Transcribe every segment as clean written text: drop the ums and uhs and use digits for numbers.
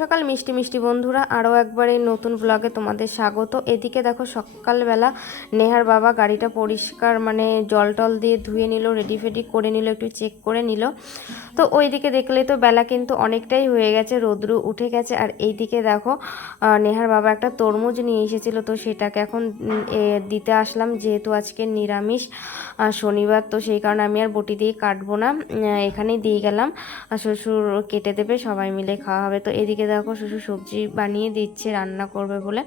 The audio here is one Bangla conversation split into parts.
সকাল মিষ্টি মিষ্টি বন্ধুরা, আরও একবার এই নতুন ব্লগে তোমাদের স্বাগত। এদিকে দেখো সকালবেলা নেহার বাবা গাড়িটা পরিষ্কার জল টল দিয়ে ধুয়ে নিল, রেডি ফেডি করে নিল, একটু চেক করে নিল। তো ওইদিকে দেখলে তো বেলা কিন্তু অনেকটাই হয়ে গেছে, রোদ্রু উঠে গেছে। আর এইদিকে দেখো নেহার বাবা একটা তরমুজ নিয়ে এসেছিল, তো সেটাকে এখন দিতে আসলাম, যেহেতু আজকে নিরামিষ শনিবার, তো সেই কারণে আমি আর বটি দিয়ে কাটবো না, এখানেই দিয়ে গেলাম। আর শ্বশুর কেটে দেবে, সবাই মিলে খাওয়া হবে। তো এদিকে দেখো শ্বশুর সবজি বানিয়ে দিচ্ছে রান্না করবে বলে।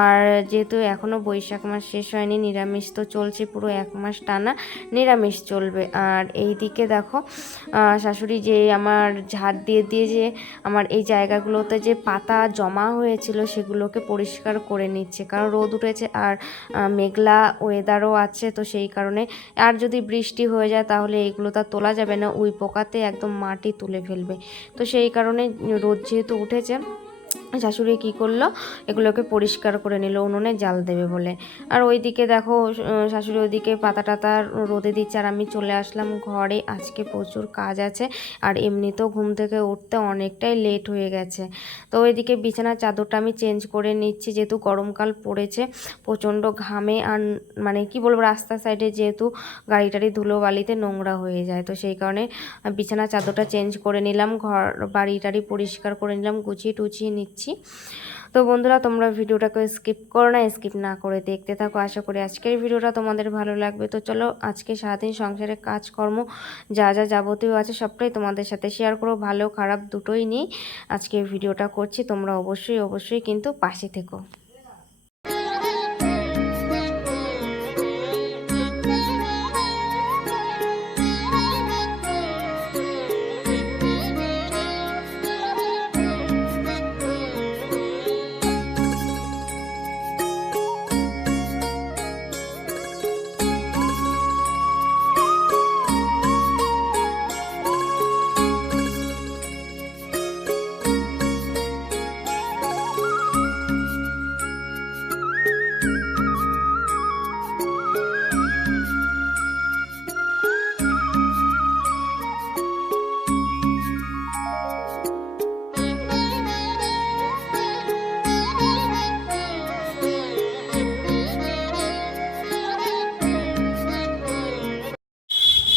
আর যেহেতু এখনও বৈশাখ মাস শেষ হয়নি, নিরামিষ তো চলছে, পুরো 1 মাস টানা নিরামিষ চলবে। আর এইদিকে দেখো শাশুড়ি যে আমার ঝাড় দিয়ে দিয়ে যে আমার এই জায়গাগুলোতে যে পাতা জমা হয়েছিল সেগুলোকে পরিষ্কার করে নিচ্ছে, কারণ রোদ উঠেছে আর মেঘলা ওয়েদারও আছে, তো সেই কারণে। আর যদি বৃষ্টি হয়ে যায় তাহলে এইগুলো তো তোলা যাবে না, উই পোকাতে একদম মাটি তুলে ফেলবে। তো সেই কারণে রোদ যেহেতু উঠেছে, শাশুড়ি কী করলো, এগুলোকে পরিষ্কার করে নিল উনুনে জাল দেবে বলে। আর ওইদিকে দেখো শাশুড়ি ওইদিকে পাতা টাতা রোদে দিচ্ছে, আর আমি চলে আসলাম ঘরে। আজকে প্রচুর কাজ আছে, আর এমনিতেও ঘুম থেকে উঠতে অনেকটাই লেট হয়ে গেছে। তো ওইদিকে বিছানার চাদরটা আমি চেঞ্জ করে নিচ্ছি, যেহেতু গরমকাল পড়েছে, প্রচণ্ড ঘামে। আর কি বলবো, রাস্তার সাইডে যেহেতু গাড়ি টাড়ি ধুলো বালিতে নোংরা হয়ে যায়, তো সেই কারণে বিছানার চাদরটা চেঞ্জ করে নিলাম, ঘর বাড়ি টাড়ি পরিষ্কার করে নিলাম, গুছিয়ে টুছিয়ে নিচ্ছি। তো বন্ধুরা, তোমরা ভিডিওটাকে স্কিপ করো না, স্কিপ না করে দেখতে থাকো। আশা করি আজকের ভিডিওটা তোমাদের ভালো লাগবে। তো চলো, আজকে সারাদিন সংসারের কাজকর্ম যা যা যাবতীয় আছে সবটাই তোমাদের সাথে শেয়ার করো, ভালো খারাপ দুটোই নিয়ে আজকের ভিডিওটা করছি। তোমরা অবশ্যই অবশ্যই কিন্তু পাশে থেকো।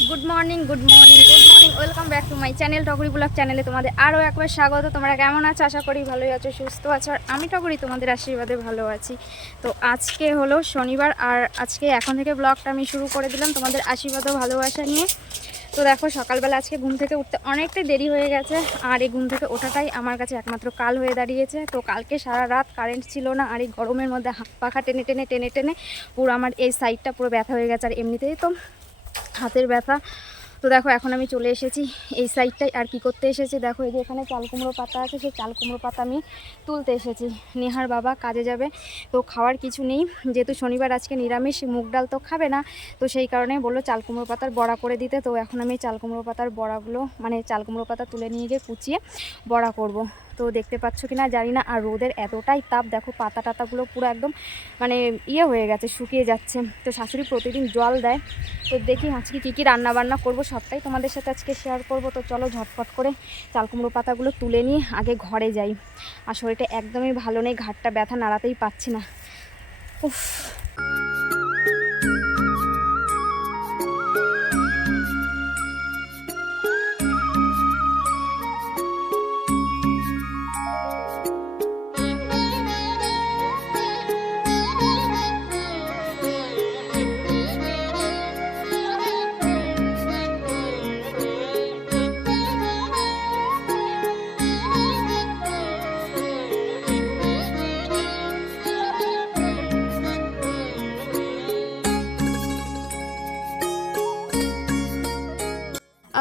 Good morning, good morning, good morning. Welcome back to my channel Togori blog চ্যানেলে তোমাদের আরও একবার স্বাগত। তোমরা কেমন আছো? আশা করি ভালোই আছো, সুস্থ আছো। আর আমি টগরি তোমাদের আশীর্বাদে ভালো আছি। তো আজকে হলো শনিবার, আর আজকে এখন থেকে ব্লগটা আমি শুরু করে দিলাম তোমাদের আশীর্বাদ ও ভালোবাসা নিয়ে। তো দেখো সকালবেলা আজকে ঘুম থেকে উঠতে অনেকটাই দেরি হয়ে গেছে, আর এই ঘুম থেকে ওঠাটাই আমার কাছে একমাত্র কাল হয়ে দাঁড়িয়েছে। তো কালকে সারা রাত কারেন্ট ছিল না, আর এই গরমের মধ্যে হাত পাখা টেনে টেনে টেনে টেনে পুরো আমার এই সাইডটা পুরো ব্যথা হয়ে গেছে, আর এমনিতেই তো হাতের ব্যথা। তো দেখো এখন আমি চলে এসেছি এই সাইডটায়। আর কি করতে এসেছি দেখো, এই যে এখানে চাল কুমড়ো পাতা আছে, সেই চাল কুমড়ো পাতা আমি তুলতে এসেছি। নেহার বাবা কাজে যাবে, তো খাওয়ার কিছু নেই, যেহেতু শনিবার আজকে নিরামিষ, মুগ ডাল তো খাবে না, তো সেই কারণে বললো চাল কুমড়ো পাতার বড়া করে দিতে। তো এখন আমি চাল কুমড়ো পাতার বড়াগুলো চাল কুমড়ো পাতা তুলে নিয়ে গিয়ে কুচিয়ে বড়া করব। তো দেখতে পাচ্ছ কি না জানি না, আর রোদের এতটাই তাপ, দেখো পাতা টাতাগুলো পুরো একদম ইয়ে হয়ে গেছে, শুকিয়ে যাচ্ছে। তো শাশুড়ি প্রতিদিন জল দেয়। তো দেখি আজকে কী কী রান্না বান্না করবো সবটাই তোমাদের সাথে আজকে শেয়ার করব। তো চলো ঝটপট করে চাল কুমড়ো পাতাগুলো তুলে নিয়ে আগে ঘরে যাই। আর শরীরটা একদমই ভালো নেই, ঘাটটা ব্যথা, নাড়াতেই পাচ্ছি না। উফ।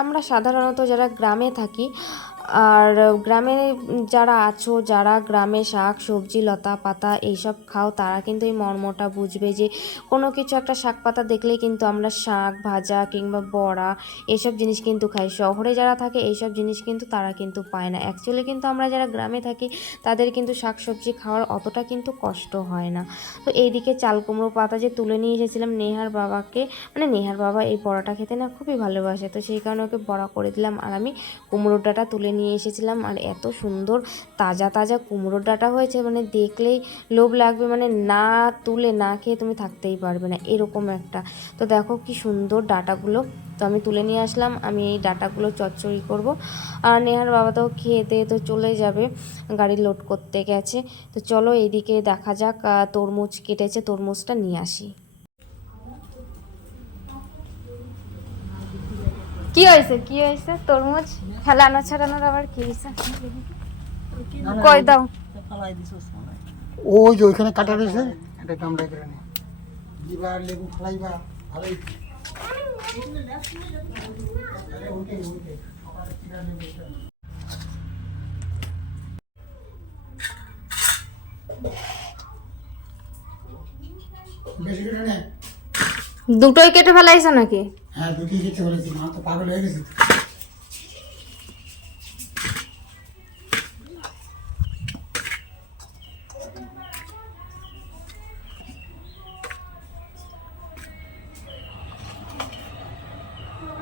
আমরা সাধারণত যারা গ্রামে থাকি, আর গ্রামে যারা আছো, যারা গ্রামে শাক সবজি লতা পাতা এইসব খাও, তারা কিন্তু এই মর্মটা বুঝবে যে কোনো কিছু একটা শাক পাতা দেখলেই কিন্তু আমরা শাক ভাজা কিংবা বড়া এইসব জিনিস কিন্তু খাই। শহরে যারা থাকে এইসব জিনিস কিন্তু তারা কিন্তু পায় না। অ্যাকচুয়ালি কিন্তু আমরা যারা গ্রামে থাকি তাদের কিন্তু শাক সবজি খাওয়ার অতটা কিন্তু কষ্ট হয় না। তো এইদিকে চাল কুমড়ো পাতা যে তুলে নিয়ে এসেছিলাম নেহার বাবাকে, নেহার বাবা এই বড়াটা খেতে না খুবই ভালোবাসে, তো সেই কারণে ওকে বড়া করে দিলাম, আর আমি কুমড়ো ডাঁটা তুলে নিয়ে এসেছিলাম। আর এত সুন্দর তাজা তাজা কুমড়োর ডাঁটা হয়েছে, মানে দেখলেই লোভ লাগবে, মানে না তুলে না খেয়ে তুমি থাকতেই পারবে না, এরকম একটা। তো দেখো কি সুন্দর ডাঁটাগুলো, তো আমি তুলে নিয়ে আসলাম। আমি এই ডাঁটাগুলো চচ্চড়ি করব। আর নেহার বাবা তো খেয়ে দিয়ে তো চলে যাবে, গাড়ি লোড করতে গেছে। তো চলো এইদিকে দেখা যাক, তরমুজ কেটেছে, তরমুজটা নিয়ে আসি। কি হয়েছে কি হয়েছে? তরমুজ ফেলানো ছাড়ানোর আবার কি হয়েছে? কই দাও। ওই যে ওইখানে কাটা রয়েছে, এটা গামলায় করে নে দিবা, লেবু ফলাইবা ভালোই। বেশি করে নে। দুটোই কেটে ফেলাইছো নাকি? হ্যাঁ, দুটোই কেটে ফেলেছি, মা তো পাগল হয়ে গেছে।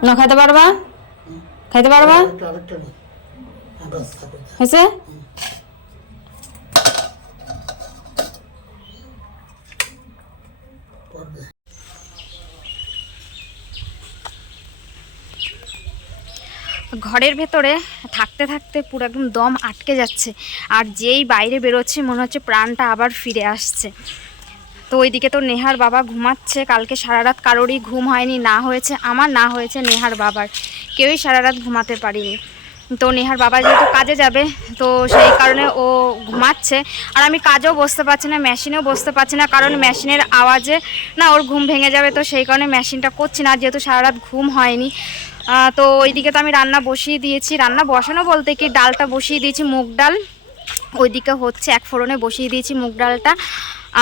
না খাইতে পারবা? খাইতে পারবা? আরেকটা নে। হ্যাঁ, বাস তারপর হয়েছে? পড়বে। ঘরের ভেতরে থাকতে থাকতে পুরো একদম দম আটকে যাচ্ছে, আর যেই বাইরে বেরোচ্ছি মনে হচ্ছে প্রাণটা আবার ফিরে আসছে। তো ওইদিকে তো নেহার বাবা ঘুমাচ্ছে, কালকে সারা রাত কারোরই ঘুম হয়নি, না হয়েছে আমার না হয়েছে নেহার বাবার, কেউই সারা রাত ঘুমাতে পারিনি। তো নেহার বাবা যেহেতু কাজে যাবে, তো সেই কারণে ও ঘুমাচ্ছে। আর আমি কাজেও বসতে পারছি না, মেশিনেও বসতে পারছি না, কারণ মেশিনের আওয়াজে না ওর ঘুম ভেঙে যাবে। তো সেই কারণে মেশিনটা করছি না, যেহেতু সারা রাত ঘুম হয়নি। তো ওইদিকে তো আমি রান্না বসিয়ে দিয়েছি, রান্না বসানো বলতে কি ডালটা বসিয়ে দিয়েছি, মুগ ডাল ওইদিকে হচ্ছে, এক ফোড়নে বসিয়ে দিয়েছি মুগ ডালটা।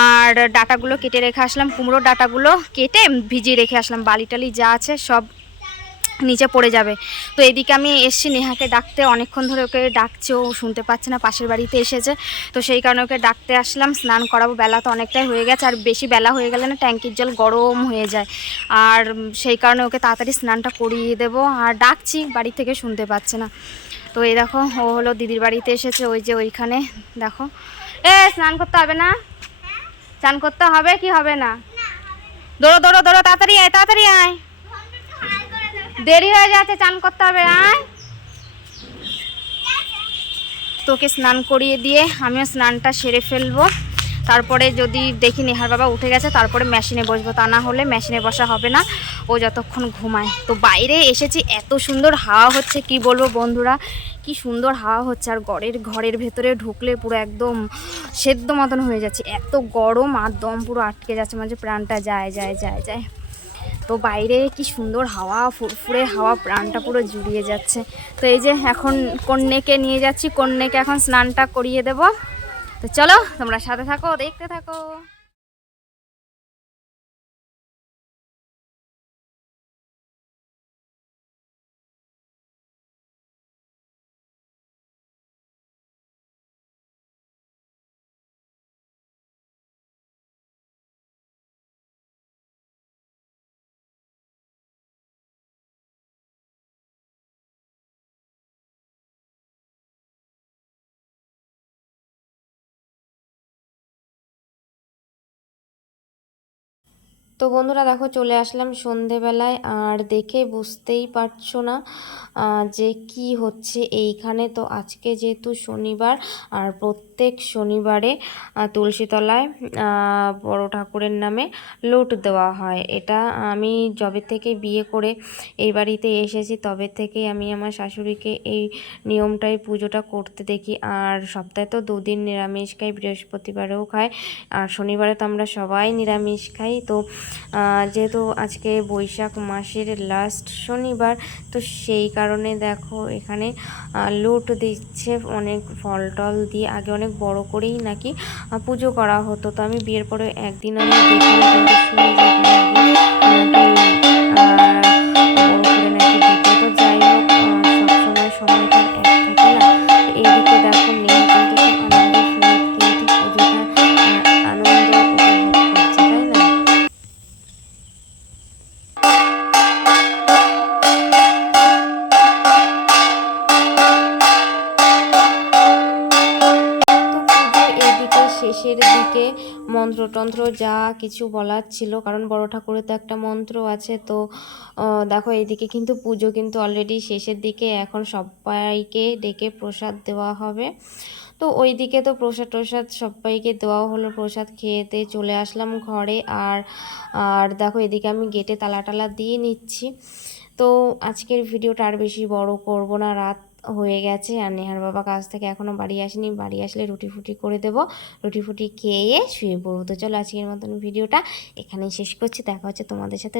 আর ডাটাগুলো কেটে রেখে আসলাম, কুমড়োর ডাটাগুলো কেটে ভিজিয়ে রেখে আসলাম, বালি টালি যা আছে সব নিচে পড়ে যাবে। তো এদিকে আমি এসছি নেহাকে ডাকতে, অনেকক্ষণ ধরে ওকে ডাকছে, ও শুনতে পাচ্ছে না, পাশের বাড়িতে এসেছে। তো সেই কারণে ওকে ডাকতে আসলাম, স্নান করাবো, বেলা তো অনেকটাই হয়ে গেছে। আর বেশি বেলা হয়ে গেলে না ট্যাঙ্কির জল গরম হয়ে যায়, আর সেই কারণে ওকে তাড়াতাড়ি স্নানটা করিয়ে দেবো। আর ডাকছি, বাড়ি থেকে শুনতে পাচ্ছে না। তো এই দেখো ও হলো দিদির বাড়িতে এসেছে, ওই যে ওইখানে দেখো। স্নান করতে হবে না? স্নান করতে হবে কি হবে না? দৌড়ো দৌড়ো দৌড়ো, তাড়াতাড়ি আয় তাড়াতাড়ি আয়, দেরি হয়ে যাচ্ছে, চান করতে হবে, আয়। তোকে স্নান করিয়ে দিয়ে আমিও স্নানটা সেরে ফেলবো, তারপরে যদি দেখি নেহার বাবা উঠে গেছে তারপরে মেশিনে বসবো, তা না হলে মেশিনে বসা হবে না ও যতক্ষণ ঘুমায়। তো বাইরে এসেছি, এত সুন্দর হাওয়া হচ্ছে কি বলবো বন্ধুরা, কি সুন্দর হাওয়া হচ্ছে। আর ঘরের ভেতরে ঢুকলে পুরো একদম সেদ্ধ মতন হয়ে যাচ্ছে, এত গরম, আর দম পুরো আটকে যাচ্ছে, মানে প্রাণটা যায় যায় যায় যায়। তো বাইরে কি সুন্দর হাওয়া, ফুরফুরে হাওয়া, প্রাণটা পুরো জুড়িয়ে যাচ্ছে। তো এই যে এখন কন্যাকে নিয়ে যাচ্ছি, কন্যাকে এখন স্নানটা করিয়ে দেব। তো চলো তোমরা সাথে থাকো, দেখতে থাকো। তো বন্ধুরা দেখো চলে আসলাম সন্ধেবেলায়, আর দেখে বুঝতেই পারছো না যে কি হচ্ছে এইখানে। তো আজকে যেহেতু শনিবার, আর প্রত্যেক শনিবারে তুলসীতলায় বড় ঠাকুরের নামে লুট দেওয়া হয়। এটা আমি যবে থেকে বিয়ে করে এই বাড়িতে এসেছি তবে থেকেই আমি আমার শাশুড়িকে এই নিয়মটাই, পুজোটা করতে দেখি। আর সপ্তাহে তো 2 দিন নিরামিষ খাই, বৃহস্পতিবারেও খাই, আর শনিবারে তো আমরা সবাই নিরামিষ খাই। তো যেহেতু আজকে বৈশাখ মাসের লাস্ট শনিবার, তো সেই কারণে দেখো এখানে লুট দিচ্ছে অনেক ফল টল দিয়ে। আগে অনেক বড় করেই নাকি পুজো করা হতো, তো আমি বিয়ের পরে একদিন আমি দেখিনি, কিন্তু শুনি যে বড় করে নাকি দিতে। তো যাই হোক, সবসময় সময় তো আর এক থাকে না। এইদিকে দেখো নেই কিন্তু খুব আনন্দের সহিত কিন্তু পুজোটা আনন্দ উপভোগ করছে, তাই না? মন্ত্রতন্ত্র যা কিছু বলার ছিল, কারণ বড় ঠাকুরের তো একটা মন্ত্র আছে। তো দেখো এইদিকে কিন্তু পুজো কিন্তু অলরেডি শেষের দিকে, এখন সবাইকে ডেকে প্রসাদ দেওয়া হবে। তো ওইদিকে তো প্রসাদ টসাদ সবাইকে দেওয়া হলো, প্রসাদ খেয়েতে চলে আসলাম ঘরে। আর আর দেখো এদিকে আমি গেটে তালা টালা দিয়ে নিচ্ছি। তো আজকের ভিডিওটা আর বেশি বড় করব না, রাত হয়ে গেছে আর নেহার বাবা কাজ থেকে এখনও বাড়ি আসেনি। বাড়ি আসলে রুটি ফুটি করে দেবো, রুটি ফুটি খেয়ে শুয়ে পড়বো। তো চলো আজকের মতন ভিডিওটা এখানেই শেষ করছি, দেখা হচ্ছে তোমাদের সাথে